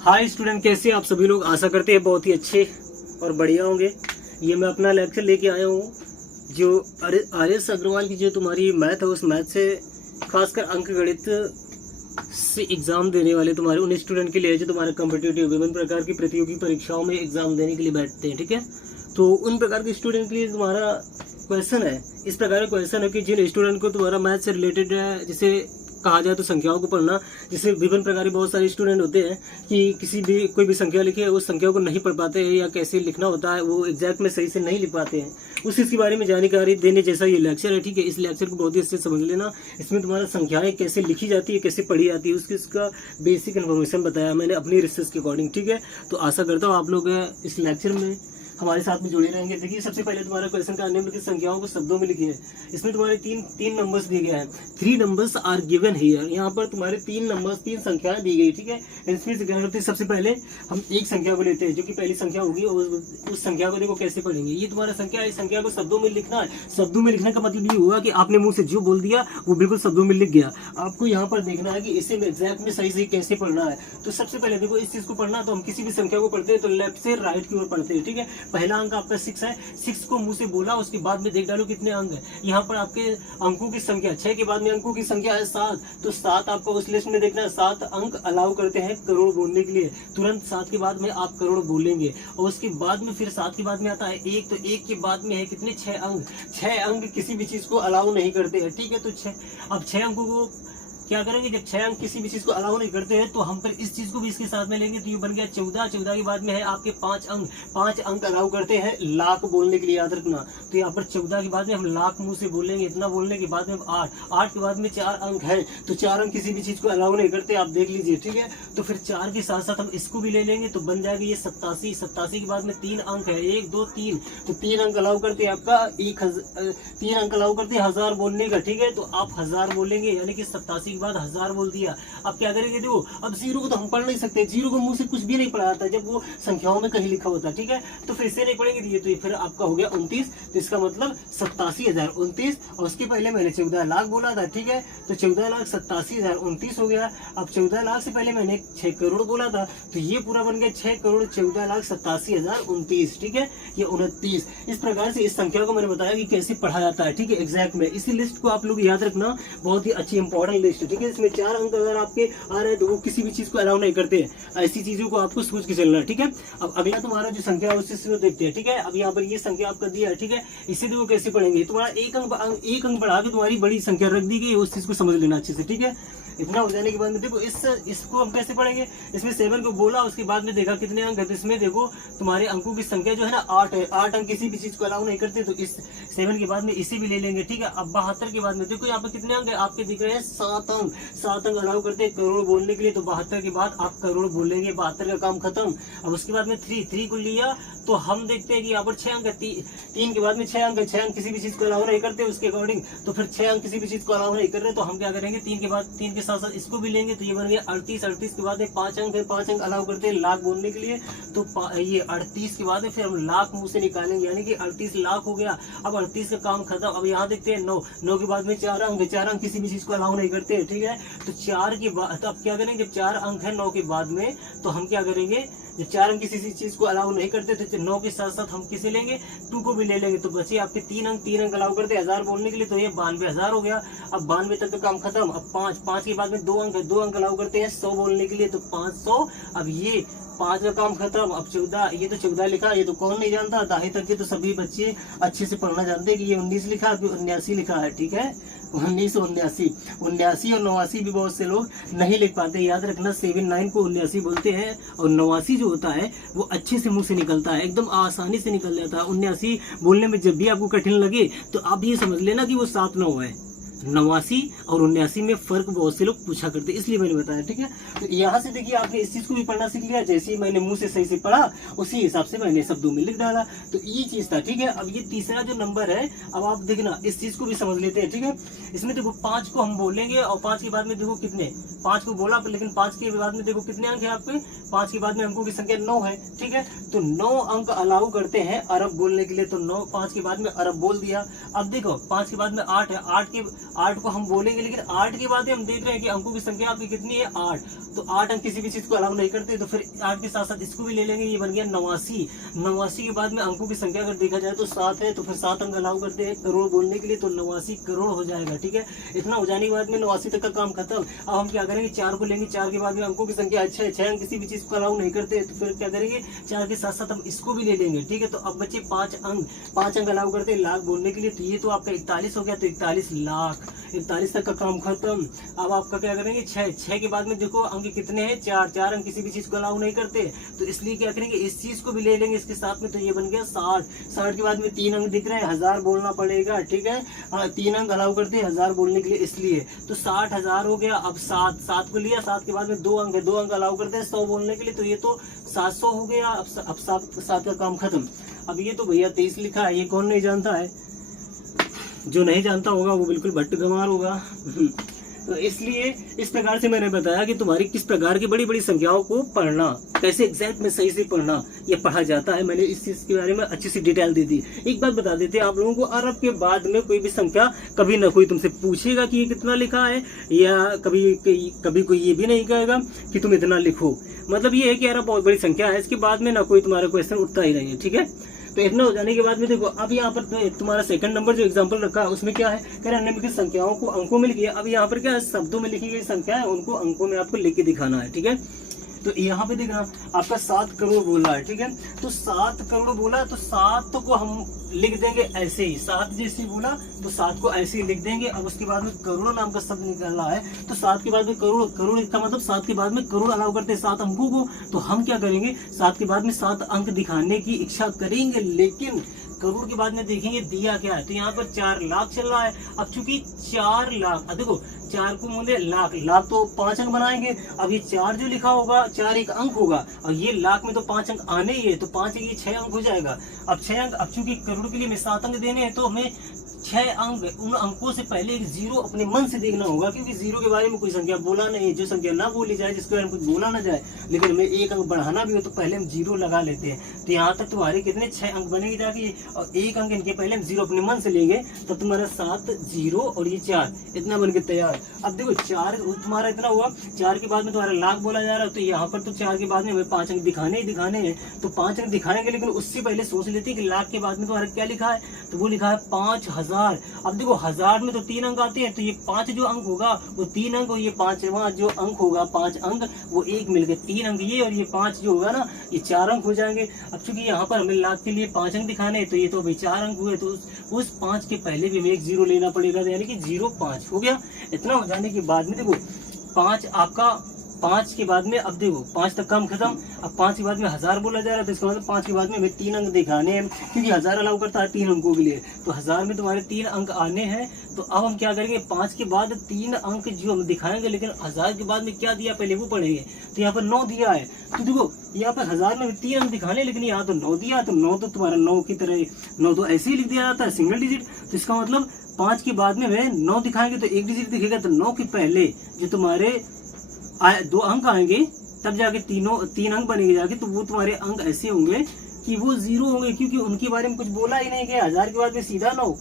Hi student, कैसे आप सभी लोग? आशा करते हैं बहुत ही अच्छे और बढ़िया होंगे। ये मैं अपना लेक्चर लेके आया हूँ जो आर.एस. अग्रवाल की जो तुम्हारी मैथ है, उस मैथ से खासकर अंक गणित से एग्ज़ाम देने वाले तुम्हारे उन स्टूडेंट के लिए जो तुम्हारे कॉम्पिटिटिव विभिन्न प्रकार की प्रतियोगी परीक्षाओं में एग्ज़ाम देने के लिए बैठते हैं। ठीक है, तो उन प्रकार के स्टूडेंट के लिए तुम्हारा क्वेश्चन है, इस प्रकार का क्वेश्चन है कि जिन स्टूडेंट को तुम्हारा मैथ से रिलेटेड है, जिसे कहा जाए तो संख्याओं को पढ़ना, जिससे विभिन्न प्रकार के बहुत सारे स्टूडेंट होते हैं कि कोई भी संख्या लिखे उस संख्या को नहीं पढ़ पाते हैं, या कैसे लिखना होता है वो एग्जैक्ट में सही से नहीं लिख पाते हैं। उस चीज़ के बारे में जानकारी देने जैसा ये लेक्चर है। ठीक है, इस लेक्चर को बहुत ही अच्छे से समझ लेना। इसमें तुम्हारा संख्याएं कैसे लिखी जाती है, कैसे पढ़ी जाती है, उसका बेसिक इन्फॉर्मेशन बताया मैंने अपनी रिसर्च के अकॉर्डिंग। ठीक है, तो आशा करता हूँ आप लोग इस लेक्चर में हमारे साथ में जुड़े रहेंगे। देखिए, सबसे पहले तुम्हारा क्वेश्चन का निम्नलिखित संख्याओं को शब्दों में लिखिए। इसमें तुम्हारे तीन नंबर्स दिए गए हैं। 3 नंबर्स आर गिवन हियर। यहाँ पर तुम्हारे 3 संख्याएं दी गई। ठीक है, इसमें से क्या करते हैं, सबसे पहले हम एक संख्या को लेते हैं जो कि पहली संख्या होगी, और उस संख्या को देखो कैसे पढ़ेंगे। ये तुम्हारा संख्या है, इस संख्या को शब्दों में लिखना है। शब्दों में लिखने का मतलब ये हुआ कि आपने मुंह से जो बोल दिया वो बिल्कुल शब्दों में लिख गया। आपको यहाँ पर देखना है कि इसे एग्जैक्ट में सही कैसे पढ़ना है। तो सबसे पहले देखो, इस चीज को पढ़ना तो हम किसी भी संख्या को पढ़ते हैं तो लेफ्ट से राइट की ओर पढ़ते हैं। ठीक है, पहला अंक आपका 6 है। 6 को मुंह से बोला, उसके बाद में देख डालो कितने अंक है। यहाँ पर आपके अंकों की संख्या 6 के बाद में अंकों की संख्या है 7, तो 7 आपको उस लिस्ट में देखना है। 7 अंक अलाउ करते हैं करोड़ बोलने के लिए। तुरंत 7 के बाद में आप करोड़ बोलेंगे, और उसके बाद में फिर 7 के बाद में आता है 1, तो 1 के बाद में है कितने, 6 अंक। 6 अंक किसी भी चीज को अलाउ नहीं करते हैं। ठीक है, तो 6 अंकों को क्या करेंगे, जब 6 अंक किसी भी चीज को अलाउ नहीं करते हैं तो हम फिर इस चीज को भी इसके साथ में लेंगे, तो ये बन गया 14। 14 के बाद में है आपके 5 अंक। 5 अंक अलाउ करते हैं लाख बोलने के लिए, याद रखना। तो यहाँ पर 14 के बाद में हम लाख मुंह से बोलेंगे। इतना बोलने के बाद में 8 के बाद में 4 अंक है, तो 4 अंक किसी भी चीज को अलाउ नहीं करते, आप देख लीजिए। ठीक है, तो फिर 4 के साथ साथ हम इसको भी ले लेंगे, तो बन जाएगा ये 87। 87 के बाद में 3 अंक है, 1 2 3, तो 3 अंक अलाउ करते हैं आपका 3 अंक अलाउ करते हैं 1000 बोलने का। ठीक है, तो आप 1000 बोलेंगे, यानी कि 87 के बाद 1000 बोल दिया। अब क्या करेंगे, देखो अब 0 को तो हम पढ़ नहीं सकते, 0 को मुंह से कुछ भी नहीं पढ़ा जाता जब वो संख्याओं में कहीं लिखा होता है। ठीक है, तो फिर से नहीं पढ़ेंगे, तो ये फिर आपका हो गया 29। तो इसका मतलब 87,029, और उसके पहले मैंने 14 लाख बोला था। ठीक है, तो 14,87,029 हो गया। अब 14 लाख से पहले मैंने 6 करोड़ बोला था, तो ये पूरा बन गया 6,14,87,029। ठीक है, ये 29। इस प्रकार से इस संख्या को मैंने बताया कि कैसे पढ़ा जाता है। ठीक है, एग्जैक्ट में इसी लिस्ट को आप लोग याद रखना, बहुत ही अच्छी इंपॉर्टेंट लिस्ट है। ठीक है, इसमें 4 अंक अगर आपके आ रहे हैं तो वो किसी भी चीज को अलाउ नहीं करते हैं। ऐसी चीजों को आपको सोच के चलना है। ठीक है, अब अगला तुम्हारा जो संख्या है उससे देखते हैं। ठीक है, अब यहाँ पर ये संख्या आपका दिया है। ठीक है, इसे देखो कैसे पढ़ेंगे। तुम्हारा एक अंक बढ़ा के तुम्हारी बड़ी संख्या रख दी गई, उस चीज को समझ लेना अच्छे से। ठीक है, इतना हो जाने के बाद में देखो इसको हम कैसे पढ़ेंगे। इसमें 7 को बोला, उसके बाद में देखा कितने अंक है, तो इसमें देखो तुम्हारे अंकों की संख्या जो है ना 8 है। 8 अंक किसी भी चीज को अलाउ नहीं करते, तो इस 7 के बाद में इसे भी ले लेंगे। ठीक है, अब 72 के बाद में देखो यहाँ पर कितने अंक है, आपके दिख रहे हैं 7 अंक। 7 अंक अलाउ करते हैं करोड़ बोलने के लिए, तो 72 के बाद आप करोड़ बोलेंगे। 72 का काम खत्म। अब उसके बाद में 3 को लिया, तो हम देखते हैं कि यहाँ पर 6 अंक है। 3 के बाद में 6 अंक है। 6 अंक किसी भी चीज को अलाउ नहीं करते उसके अकॉर्डिंग, तो फिर 6 अंक किसी भी चीज को अलाउ नहीं कर रहे, तो हम क्या करेंगे, 3 के साथ साथ इसको भी लेंगे, तो ये बन गया 38। 38 के बाद में 5 अंक है। 5 अंक अलाउ करते हैं लाख बोलने के लिए, तो ये 38 के बाद में फिर हम लाख मुंह से निकालेंगे, यानी कि 38 लाख हो गया। अब 38 का काम खत्म। अब यहाँ देखते हैं 9 के बाद में 4 अंक है। 4 अंक किसी भी चीज को अलाउ नहीं करते। ठीक है, तो 4 के बाद, तो अब क्या करेंगे, जब 4 अंक है 9 के बाद में, तो हम क्या करेंगे, जब 4 अंक किसी चीज को अलाउ नहीं करते तो 9 के साथ साथ हम किसे लेंगे, 2 को भी ले लेंगे, तो बचे आपके 3 अंक अलाउ करते 1000 बोलने के लिए, तो ये 92,000 हो गया। अब 92 तक का काम खत्म। अब 5 के बाद में 2 अंक है। 2 अंक अलाउ करते हैं 100 बोलने के लिए, तो 500। अब ये 5 का काम खत्म। अब 14, ये तो 14 लिखा, ये तो कौन नहीं जानता, 10वीं तक के तो सभी बच्चे अच्छे से पढ़ना जानते हैं कि ये 19 लिखा, अभी 79 लिखा है। ठीक है, 1979 और 89 भी बहुत से लोग नहीं लिख पाते। याद रखना, 79 को 79 बोलते हैं, और 89 जो होता है वो अच्छे से मुंह से निकलता है, एकदम आसानी से निकल जाता है। 79 बोलने में जब भी आपको कठिन लगे तो आप ये समझ लेना कि वो 7-9 है। 89 और 79 में फर्क बहुत से लोग पूछा करते, इसलिए मैंने बताया। ठीक है, तो यहाँ से देखिए आपने इस चीज को भी पढ़ना सीख लिया। जैसे ही मैंने मुंह से सही से पढ़ा, उसी हिसाब से मैंने शब्दों में लिख डाला, तो ये चीज था। ठीक है, अब ये तीसरा जो नंबर है, अब आप देखना इस चीज को भी समझ लेते हैं। ठीक है, इसमें देखो 5 को हम बोलेंगे, और 5 के बाद में देखो कितने, 5 को बोला, लेकिन 5 के बाद में देखो कितने अंक है आपके, 5 के बाद में अंकों की संख्या 9 है। ठीक है, तो 9 अंक अलाउ करते हैं अरब बोलने के लिए, तो 5 के बाद में अरब बोल दिया। अब देखो 5 के बाद में 8 है। 8 को हम बोलेंगे, लेकिन 8 के बाद हम देख रहे हैं कि अंकों की संख्या आपकी कितनी है 8, तो 8 अंक किसी भी चीज को अलाउ नहीं करते, तो फिर 8 के साथ साथ इसको भी ले लेंगे, ये बन गया 89। 89 के बाद में अंकों की संख्या अगर देखा जाए तो 7 है, तो फिर 7 अंक अलाउ करते हैं करोड़ बोलने के लिए, तो 89 करोड़ हो जाएगा। ठीक है, इतना हो जाने के बाद में 89 तक का काम खत्म। अब हम क्या करेंगे, 4 को लेंगे, 4 के बाद में अंकों की संख्या 6 अंक किसी भी चीज को अलाउ नहीं करते, तो फिर क्या करेंगे 4 के साथ साथ हम इसको भी ले लेंगे। ठीक है, तो अब बच्चे 5 अंक अलाउ करते हैं लाख बोलने के लिए, तो ये तो आपका 41 हो गया, तो 41 लाख, 41 तक का काम खत्म। अब आपका क्या करेंगे 6 के बाद में देखो अंक कितने हैं 4 अंक किसी भी चीज को अलाउ नहीं करते, तो इसलिए क्या करेंगे इस चीज को भी ले लेंगे इसके साथ में, तो ये बन गया 60 के बाद में 3 अंक दिख रहे हैं, 1000 बोलना पड़ेगा। ठीक है, 3 अंक अलाउ करते हैं 1000 बोलने के लिए, इसलिए तो 60,000 हो गया। अब 7 को लिया, 7 के बाद में 2 अंक है, 2 अंक अलाउ करते हैं 100 बोलने के लिए, तो ये तो 700 हो गया। अब 7 का काम खत्म। अब ये तो भैया 23 लिखा है, ये कौन नहीं जानता है, जो नहीं जानता होगा वो बिल्कुल भट्ट गंवार होगा। तो इसलिए इस प्रकार से मैंने बताया कि तुम्हारी किस प्रकार की बड़ी बड़ी संख्याओं को पढ़ना, कैसे एग्जैक्ट में सही से पढ़ना ये पढ़ा जाता है। मैंने इस चीज के बारे में अच्छी सी डिटेल दे दी। एक बात बता देते हैं आप लोगों को, अरब के बाद में कोई भी संख्या कभी ना कोई तुमसे पूछेगा कि ये कितना लिखा है, या कभी कोई ये भी नहीं कहेगा कि तुम इतना लिखो। मतलब ये है कि अरब बहुत बड़ी संख्या है, इसके बाद में ना कोई तुम्हारा क्वेश्चन उठता ही नहीं है। ठीक है, तो इतना हो जाने के बाद में देखो अब यहाँ पर तुम्हारा सेकंड नंबर जो एग्जांपल रखा है उसमें क्या है, कह रहा निम्नलिखित संख्याओं को अंकों में लिखिए। अब यहाँ पर क्या है, शब्दों में लिखी गई संख्या है, उनको अंकों में आपको लिख के दिखाना है। ठीक है, तो यहाँ पे देखना आपका 7 करोड़ बोला है। ठीक है, तो 7 करोड़ बोला तो 7 को हम लिख देंगे ऐसे ही, 7 जैसे बोला तो 7 को ऐसे ही लिख देंगे। अब उसके बाद में करोड़ नाम का शब्द निकल रहा है, तो 7 के बाद में करोड़ इसका मतलब 7 के बाद में करोड़ अलाउ करते हैं 7 अंकों को, तो हम क्या करेंगे 7 के बाद में 7 अंक दिखाने की इच्छा करेंगे, लेकिन करोड़ के बाद में देखेंगे दिया क्या है, तो यहाँ पर 4 लाख चल रहा है। अब चूंकि 4 लाख, अब देखो 4 को मूल्य लाख तो 5 अंक बनाएंगे। अब ये 4 जो लिखा होगा 4 एक अंक होगा, और ये लाख में तो 5 अंक आने ही है, तो 5 ये 6 अंक हो जाएगा। अब 6 अंक, अब चूंकि करोड़ के लिए हमें 7 अंक देने हैं, तो हमें 6 अंक, उन अंकों से पहले एक 0 अपने मन से देखना होगा, क्योंकि 0 के बारे में कोई संख्या बोला नहीं, जो संख्या ना बोली जाए, जिसके बारे में कुछ बोला ना जाए, लेकिन हमें 1 अंक बढ़ाना भी हो तो पहले हम 0 लगा लेते हैं। तो यहाँ तक तुम्हारे कितने 6 अंक बनेंगे जाके, और 1 अंक इनके पहले हम 0 अपने मन से लेंगे, तो तुम्हारा 7 0 और ये 4 इतना बन के तैयार। अब देखो 4 तुम्हारा इतना हुआ, 4 के बाद में तुम्हारा लाख बोला जा रहा है, तो यहाँ पर तो 4 के बाद में हमें 5 अंक दिखाने ही दिखाने हैं, तो 5 अंक दिखाएंगे, लेकिन उससे पहले सोच लेते हैं कि लाख के बाद में तुम्हारा क्या लिखा है, तो वो लिखा है 5000। अब देखो 1000 में तो 3 अंक आते हैं, तो ये 5 जो अंक होगा वो 3 अंक, और ये 5वां जो अंक होगा 5 अंक वो 1 मिलकर 3 अंक ये, और ये 5 जो होगा ना ये 4 अंक हो जाएंगे। अब चूंकि यहाँ पर हमें लाख के लिए 5 अंक दिखाने हैं, तो ये तो अभी 4 अंक हुए, तो उस 5 के पहले भी हमें एक 0 लेना पड़ेगा, यानी कि 0,5 हो गया। इतना हो जाने के बाद में देखो 5 आपका 5 के बाद में, अब देखो 5 तक काम खत्म। अब 5 के बाद में 1000 बोला जा रहा है, तो इसका मतलब 5 के बाद में हमें 3 अंक दिखाने हैं, क्योंकि 1000 अलाउ करता है 3 अंकों के लिए, तो 1000 में तुम्हारे 3 अंक आने हैं। तो अब हम क्या करेंगे 5 के बाद 3 अंक जो हम दिखाएंगे, लेकिन 1000 के बाद में क्या दिया पहले वो पढ़ेंगे। तो यहाँ पर 9 दिया है, तो देखो यहाँ पर 1000 में 3 अंक दिखाने, लेकिन यहाँ तो 9 दिया, तो 9 तो तुम्हारा 9 की तरह 9 तो ऐसे ही लिख दिया जाता है सिंगल डिजिट। तो इसका मतलब 5 के बाद में 9 दिखाएंगे तो 1 डिजिट दिखेगा, तो 9 के पहले जो तुम्हारे 2 अंक आएंगे तब जाके 3 अंक बनेंगे जाके, तो वो तुम्हारे अंक ऐसे होंगे कि वो 0 होंगे, क्योंकि उनके बारे में कुछ बोला ही नहीं कि 1000 के बाद में सीधा 9।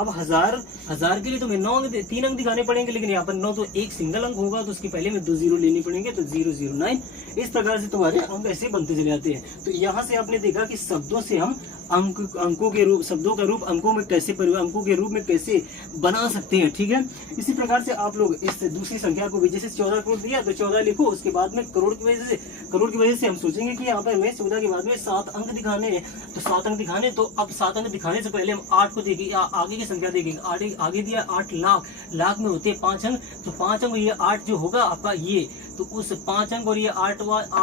अब 1000 के लिए तुम्हें 3 अंक दिखाने पड़ेंगे, लेकिन यहाँ पर 9 तो एक सिंगल अंक होगा, तो उसके पहले में 2 0 लेने पड़ेंगे, तो 009। इस प्रकार से तुम्हारे अंक ऐसे बनते चले जाते हैं। तो यहाँ से आपने देखा कि शब्दों से हम अंकों के रूप, शब्दों का रूप अंकों में कैसे अंकों के रूप में कैसे बना सकते हैं। ठीक है, इसी प्रकार से आप लोग इस दूसरी संख्या को भी, जैसे 14 करोड़ दिया तो 14 लिखो, उसके बाद में करोड़ की वजह से हम सोचेंगे कि यहाँ पर हमें 14 के बाद में 7 अंक दिखाने हैं, तो 7 अंक दिखाने, तो अब 7 अंक दिखाने से पहले हम 8 को देखेंगे, आगे की संख्या देखेंगे। आगे दिया 8 लाख, लाख में होते हैं 5 अंक, तो 5 अंक ये 8 जो होगा आपका ये, तो उस 5 अंक और ये 8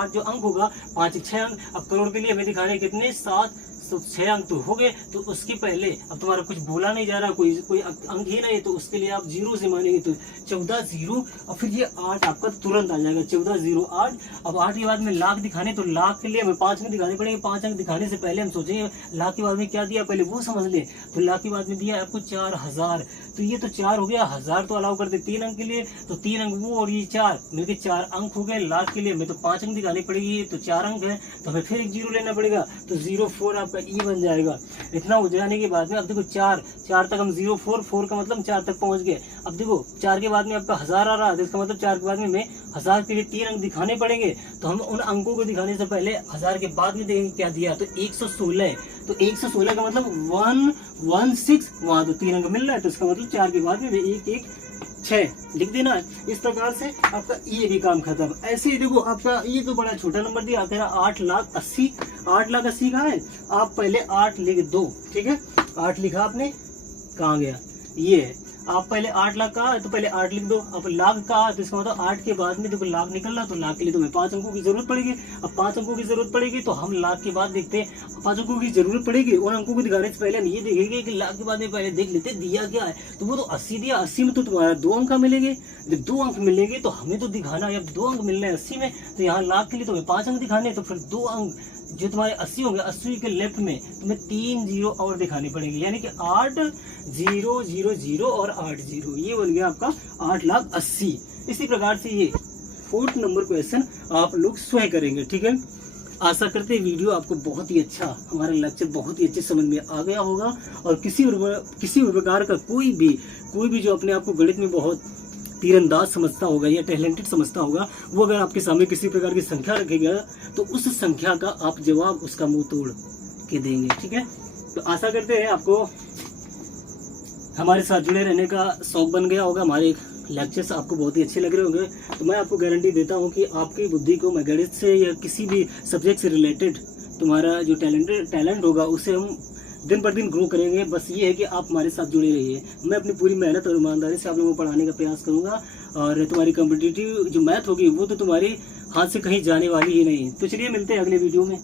जो अंक होगा 5 6 अंक। अब करोड़ के लिए हमें दिखाने कितने 7, तो 6 अंक तो हो गए, तो उसके पहले अब तुम्हारा कुछ बोला नहीं जा रहा, कोई अंक ही नहीं, तो उसके लिए आप 0 से मानेंगे, तो 14 0, और फिर ये 8 आपका तुरंत आ जाएगा 14 0 8। अब 8 के बाद में लाख दिखाने, तो लाख के लिए हमें 5 अंक दिखाने पड़ेंगे। 5 अंक दिखाने से पहले हम सोचेंगे लाख के बाद में क्या दिया पहले वो समझ ले, तो लाख के बाद में दिया आपको 4000, तो ये तो 4 हो गया, 1000 तो अलाउ कर दे 3 अंक के लिए, तो 3 अंक वो और ये 4 मिलकर 4 अंक हो गए। लाख के लिए हमें तो 5 अंक दिखाने पड़ेगी, तो 4 अंक है, तो हमें फिर एक 0 लेना पड़ेगा, तो 04 आपका ई बन जाएगा। इतना हो जाने के बाद में अब देखो 4 तक हम 0 4 का मतलब 4 तक पहुंच गए। अब देखो 4 के बाद में आपका 1000 आ रहा है, तो इसका मतलब 4 के बाद में हमें 1000 के लिए 3 अंक दिखाने पड़ेंगे। तो हम उन अंकों को दिखाने से पहले 1000 के बाद में देखेंगे क्या दिया, तो 116 है। तो 116 का मतलब 116, वहाँ तो 3 अंक मिल रहा है, तो इसका मतलब 4 के बाद में 116 लिख देना है। इस प्रकार से आपका ये भी काम खत्म। ऐसे ही देखो आपका ये तो बड़ा छोटा नंबर दिया तेरा 8,80,000। 8,80,000 कहाँ है, आप पहले 8 लिख दो, ठीक है। 8 लिखा आपने, कहाँ गया, ये है। आप पहले 8 लाख कहा है तो पहले 8 लिख दो। अब लाख कहा तो इसका मतलब 8 के बाद में देखो लाख निकल रहा, तो लाख के लिए तुम्हें 5 अंकों की जरूरत पड़ेगी। अब 5 अंकों की जरूरत पड़ेगी तो हम लाख के बाद देखते हैं 5 अंकों की जरूरत पड़ेगी। और अंकों को दिखाने से पहले हम ये देखेंगे कि लाख के बाद में पहले देख लेते दिया क्या है। तो वो तो 80 दिया, 80 में तो तुम्हारा 2 अंक मिलेंगे। जब 2 अंक मिलेंगे तो हमें तो दिखाना है, अब 2 अंक मिल रहे हैं 80 में, तो यहाँ लाख के लिए तुम्हें 5 अंक दिखाने हैं। तो फिर 2 अंक जो तुम्हारे 80 होंगे, 80 के लेफ्ट में तुम्हें 3 जीरो और दिखाने पड़ेंगे, यानी कि 8,000 और 80, ये बन गया आपका 8,80,000। इसी प्रकार से ये 4th नंबर क्वेश्चन आप लोग स्वयं करेंगे, ठीक है। आशा करते हैं वीडियो आपको बहुत ही अच्छा, हमारा लेक्चर बहुत ही अच्छे समझ में आ गया होगा। और किसी भी प्रकार का कोई भी जो अपने आप को गणित में बहुत तीरंदाज समझता होगा या टैलेंटेड समझता होगा, वो अगर आपके सामने किसी प्रकार की संख्या रखेगा तो उस संख्या का आप जवाब उसका मुंह तोड़ के देंगे, ठीक है। तो आशा करते हैं आपको हमारे साथ जुड़े रहने का शौक बन गया होगा, हमारे लेक्चर्स आपको बहुत ही अच्छे लग रहे होंगे। तो मैं आपको गारंटी देता हूं कि आपकी बुद्धि को मैं गणित से या किसी भी सब्जेक्ट से रिलेटेड तुम्हारा जो टैलेंट होगा उसे हम दिन पर दिन ग्रो करेंगे। बस ये है कि आप हमारे साथ जुड़े रहिए। मैं अपनी पूरी मेहनत और ईमानदारी से आप लोगों को पढ़ाने का प्रयास करूंगा, और तुम्हारी कॉम्पिटिटिव जो मैथ होगी वो तो तुम्हारी हाथ से कहीं जाने वाली ही नहीं। तो चलिए मिलते हैं अगले वीडियो में।